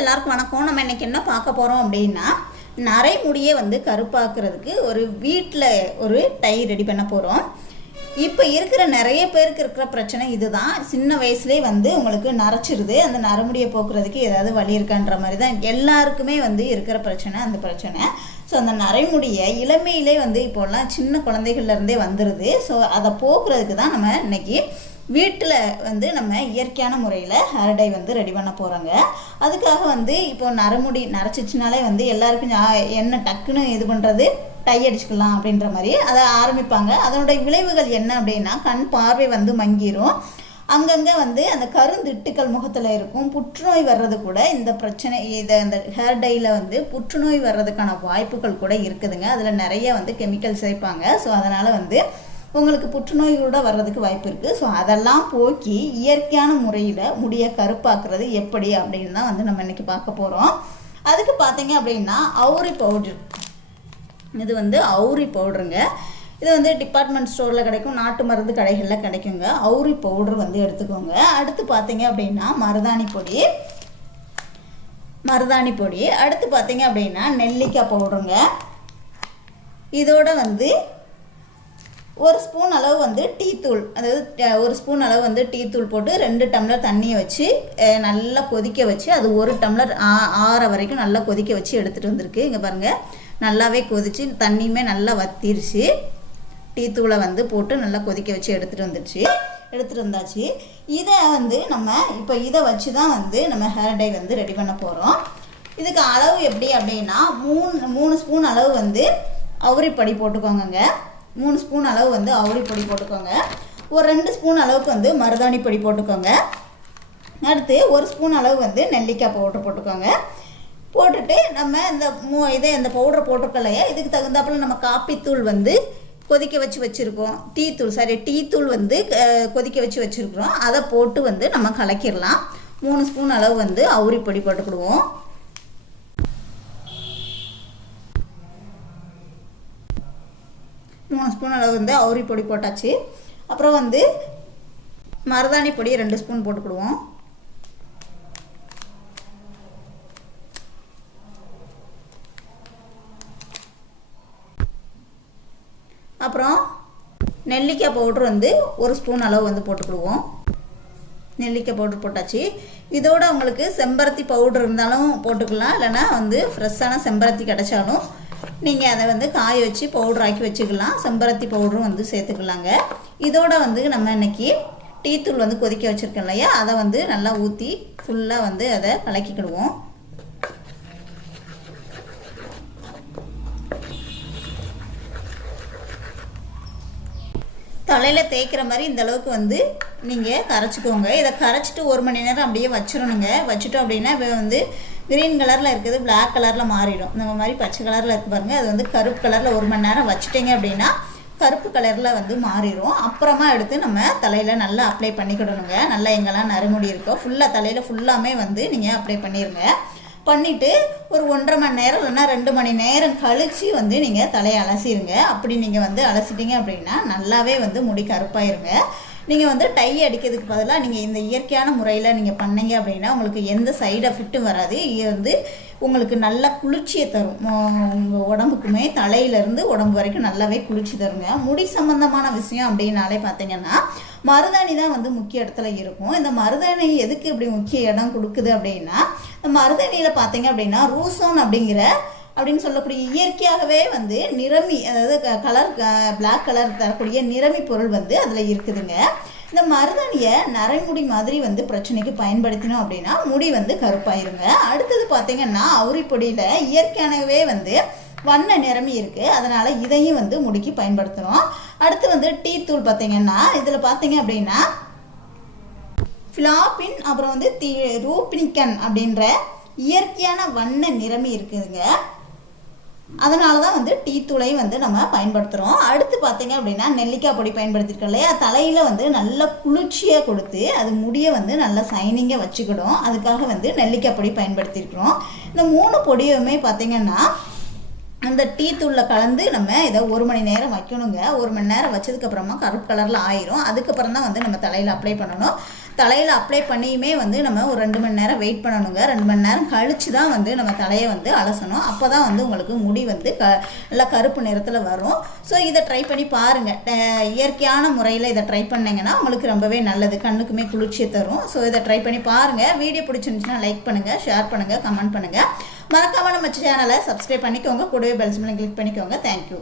எல்லாருக்கும் வணக்கம். நம்ம இன்றைக்கி என்ன பார்க்க போகிறோம் அப்படின்னா நரைமுடியை வந்து கருப்பாக்குறதுக்கு ஒரு வீட்டில் ஒரு டை ரெடி பண்ண போகிறோம் இப்போ இருக்கிற நிறைய பேருக்கு இருக்கிற பிரச்சனை இதுதான். சின்ன வயசுலேயே வந்து உங்களுக்கு நரைச்சிருது. அந்த நரமுடியை போக்குறதுக்கு ஏதாவது வழி இருக்கான்ற மாதிரி தான் எல்லாருக்குமே வந்து இருக்கிற பிரச்சனை அந்த பிரச்சனை. ஸோ அந்த நரைமுடியை இளமையிலே வந்து இப்போல்லாம் சின்ன குழந்தைகள்லேருந்தே வந்துடுது ஸோ அதை போக்குறதுக்கு தான் நம்ம இன்றைக்கி வீட்டில் வந்து நம்ம இயற்கையான முறையில் ஹேர் டை வந்து ரெடி பண்ண போகிறோங்க அதுக்காக வந்து இப்போ நரமுடி நரைச்சிச்சுனாலே வந்து எல்லாருக்கும் என்ன டக்குன்னு இது பண்ணுறது டை அடிச்சுக்கலாம் அப்படின்ற மாதிரி அதை ஆரம்பிப்பாங்க. அதனுடைய விளைவுகள் என்ன அப்படின்னா கண் பார்வை வந்து மங்கிரும். அங்கங்கே வந்து அந்த கருந்திட்டுக்கள் முகத்தில் இருக்கும். புற்றுநோய் வர்றது கூட இந்த பிரச்சனை இதை அந்த ஹேர் டையில் வந்து புற்றுநோய் வர்றதுக்கான வாய்ப்புகள் கூட இருக்குதுங்க. அதில் நிறைய வந்து கெமிக்கல் சேர்ப்பாங்க. ஸோ அதனால் வந்து உங்களுக்கு புற்றுநோய்களோட வர்றதுக்கு வாய்ப்பு இருக்குது ஸோ அதெல்லாம் போக்கி இயற்கையான முறையில் முடியை கருப்பாக்குறது எப்படி அப்படின்னு தான் வந்து நம்ம இன்றைக்கி பார்க்க போகிறோம் அதுக்கு பார்த்தீங்க அப்படின்னா அவுரி பவுடர் இது வந்து அவுரி பவுடருங்க இது வந்து டிபார்ட்மெண்ட் ஸ்டோரில் கிடைக்கும் நாட்டு மருந்து கடைகளில் கிடைக்குங்க. அவுரி பவுடர் வந்து எடுத்துக்கோங்க. அடுத்து பார்த்தீங்க அப்படின்னா மருதாணி பொடி. மருதாணி பொடி. அடுத்து பார்த்தீங்க அப்படின்னா நெல்லிக்காய் பவுடருங்க இதோட வந்து ஒரு ஸ்பூன் அளவு வந்து டீ தூள். அதாவது ஒரு ஸ்பூன் அளவு வந்து டீ தூள் போட்டு ரெண்டு டம்ளர் தண்ணியை வச்சு நல்லா கொதிக்க வச்சு அது ஒரு டம்ளர் ஆ- ஆற வரைக்கும் நல்லா கொதிக்க வச்சு எடுத்துகிட்டு வந்திருக்கு. இங்கே பாருங்கள் நல்லாவே கொதிச்சு தண்ணியுமே நல்லா வத்திருச்சு. டீ தூளை வந்து போட்டு நல்லா கொதிக்க வச்சு எடுத்துகிட்டு வந்துடுச்சு எடுத்துகிட்டு வந்தாச்சு. இதை வந்து நம்ம இப்போ இதை வச்சு தான் வந்து நம்ம ஹேர் டை வந்து ரெடி பண்ண போகிறோம் இதுக்கு அளவு எப்படி அப்படின்னா மூணு மூணு ஸ்பூன் அளவு வந்து அவுரிப்படி போட்டுக்கோங்க மூணு ஸ்பூன் அளவு வந்து அவுரிப்பொடி போட்டுக்கோங்க. ஒரு ரெண்டு ஸ்பூன் அளவுக்கு வந்து மருதாணி பொடி போட்டுக்கோங்க. அடுத்து ஒரு ஸ்பூன் அளவு வந்து நெல்லிக்காய் பவுடர் போட்டுக்கோங்க. போட்டுட்டு நம்ம இந்த மூ இதை இந்த பவுடர் போட்டிருக்கலையே இதுக்கு தகுந்தாப்புல நம்ம காப்பித்தூள் வந்து கொதிக்க வச்சு வச்சுருக்கோம். டீ தூள் சாரி டீ தூள் வந்து கொதிக்க வச்சு வச்சுருக்குறோம். அதை போட்டு வந்து நம்ம கலக்கிடலாம். மூணு ஸ்பூன் அளவு வந்து அவுரிப்பொடி போட்டுக்கிடுவோம். மூணு ஸ்பூன் அளவு வந்து அவுரி பொடி போட்டாச்சு. அப்புறம் வந்து மருதாணி பொடி ரெண்டு ஸ்பூன் போட்டுக்கிடுவோம். அப்புறம் நெல்லிக்காய் பவுட்ரு வந்து ஒரு ஸ்பூன் அளவு வந்து போட்டுக்கிடுவோம். நெல்லிக்காய் பவுட்ரு போட்டாச்சு. இதோட உங்களுக்கு செம்பருத்தி பவுட்ரு இருந்தாலும் போட்டுக்கலாம். இல்லைனா வந்து ஃப்ரெஷ்ஷான செம்பருத்தி கிடச்சாலும் நீங்கள் அதை வந்து காய வச்சு பவுடர் ஆக்கி வச்சுக்கலாம். செம்பருத்தி பவுடரும் வந்து சேர்த்துக்கலாங்க. இதோட வந்து நம்ம இன்னைக்கு டீத்தூள் வந்து கொதிக்க வச்சுருக்கோம் இல்லையா? அதை வந்து நல்லா ஊற்றி ஃபுல்லாக வந்து அதை கலக்கிக்கிடுவோம். தலையில் தேய்க்கிற மாதிரி இந்த அளவுக்கு வந்து நீங்கள் கரைச்சிக்கோங்க. இதை கரைச்சிட்டு ஒரு மணி நேரம் அப்படியே வச்சிடணுங்க வச்சுட்டோம் அப்படின்னா இப்போ வந்து க்ரீன் கலரில் இருக்குது பிளாக் கலரில் மாறிடும். இந்த மாதிரி பச்சை கலரில் இருக்கு பாருங்க. அது வந்து கருப்பு கலரில் ஒரு மணி நேரம் வச்சுட்டிங்க அப்படின்னா கருப்பு கலரில் வந்து மாறிடும் அப்புறமா எடுத்து நம்ம தலையில் நல்லா அப்ளை பண்ணிக்கிடணுங்க. நல்லா எங்கெல்லாம் நறுமுடி இருக்கோ ஃபுல்லாக தலையில் ஃபுல்லாமே வந்து நீங்கள் அப்ளை பண்ணிடுங்க பண்ணிவிட்டு ஒரு ஒன்றரை மணி நேரம் இல்லைன்னா ரெண்டு மணி நேரம் கழித்து வந்து நீங்கள் தலையை அலசிடுங்க அப்படி நீங்கள் வந்து அலசிட்டிங்க அப்படின்னா நல்லாவே வந்து முடி கருப்பாயிருங்க. நீங்கள் வந்து டை அடிக்கிறதுக்கு பதிலாக நீங்கள் இந்த இயற்கையான முறையில் நீங்கள் பண்ணீங்க அப்படின்னா உங்களுக்கு எந்த சைடு எஃபெக்ட்டும் வராது. இது வந்து உங்களுக்கு நல்ல குளிர்ச்சியை தரும். உங்கள் உடம்புக்குமே தலையிலேருந்து உடம்பு வரைக்கும் நல்லாவே குளிர்ச்சி தருங்க. முடி சம்பந்தமான விஷயம் அப்படின்னாலே பார்த்தீங்கன்னா மருதாணி தான் வந்து முக்கிய இடத்துல இருக்கும். இந்த மருதாணி எதுக்கு இப்படி முக்கிய இடம் கொடுக்குது அப்படின்னா இந்த மருதாணியில் பார்த்தீங்க அப்படின்னா ரூசோன் அப்படிங்கிற அப்படின்னு சொல்லக்கூடிய இயற்கையாகவே வந்து நிறமி அதாவது கலர் பிளாக் கலர் தரக்கூடிய நிறமி பொருள் வந்து அதில் இருக்குதுங்க. இந்த மருதாணியை நரைமுடி மாதிரி வந்து பிரச்சனைக்கு பயன்படுத்தினோம் அப்படின்னா முடி வந்து கருப்பாயிருங்க. அடுத்தது பார்த்தீங்கன்னா அவுரி பொடியில் இயற்கையானவே வந்து வண்ண நிறமி இருக்குது அதனால் இதையும் வந்து முடிக்கு பயன்படுத்துகிறோம் அடுத்து வந்து டீ தூள் பார்த்தீங்கன்னா இதில் பார்த்தீங்க அப்படின்னா ஃப்ளாப்பின் அப்புறம் வந்து தி ரூபினிக்கன் அப்படின்ற இயற்கையான வண்ண நிறமி இருக்குதுங்க. அதனால தான் வந்து டீ தூளை வந்து நம்ம பயன்படுத்துகிறோம் அடுத்து பார்த்தீங்க அப்படின்னா நெல்லிக்காய் பொடி பயன்படுத்திருக்கோம் இல்லையா? தலையில் வந்து நல்ல குளிர்ச்சியை கொடுத்து அது முடியை வந்து நல்லா சைனிங்கை வச்சுக்கிடும். அதுக்காக வந்து நெல்லிக்காய் பொடி பயன்படுத்தியிருக்கிறோம் இந்த மூணு பொடியுமே பார்த்தீங்கன்னா அந்த டீ தூளில் கலந்து நம்ம இதை ஒரு மணி நேரம் வைக்கணுங்க. ஒரு மணி நேரம் வச்சதுக்கப்புறமா கருப்பு கலரில் ஆயிரும். அதுக்கப்புறம் தான் வந்து நம்ம தலையில் அப்ளை பண்ணணும். தலையில் அப்ளை பண்ணியுமே வந்து நம்ம ஒரு ரெண்டு மணி நேரம் வெயிட் பண்ணணுங்க. ரெண்டு மணி நேரம் கழித்து தான் வந்து நம்ம தலையை வந்து அலசணும். அப்போ தான் வந்து உங்களுக்கு முடி வந்து க நல்லா கருப்பு நிறத்தில் வரும். ஸோ இதை ட்ரை பண்ணி பாருங்கள் இயற்கையான முறையில் இதை ட்ரை பண்ணிங்கன்னா உங்களுக்கு ரொம்பவே நல்லது. கண்ணுக்குமே குளிர்ச்சியை தரும். ஸோ இதை ட்ரை பண்ணி பாருங்கள் வீடியோ பிடிச்சிருந்துச்சுன்னா லைக் பண்ணுங்கள் ஷேர் பண்ணுங்கள் கமெண்ட் பண்ணுங்கள் மறக்காமல் நம்ம சேனலை சப்ஸ்கிரைப் பண்ணிக்கோங்க. கூடவே பெல்ஸ் கிளிக் பண்ணிக்கோங்க. தேங்க்யூ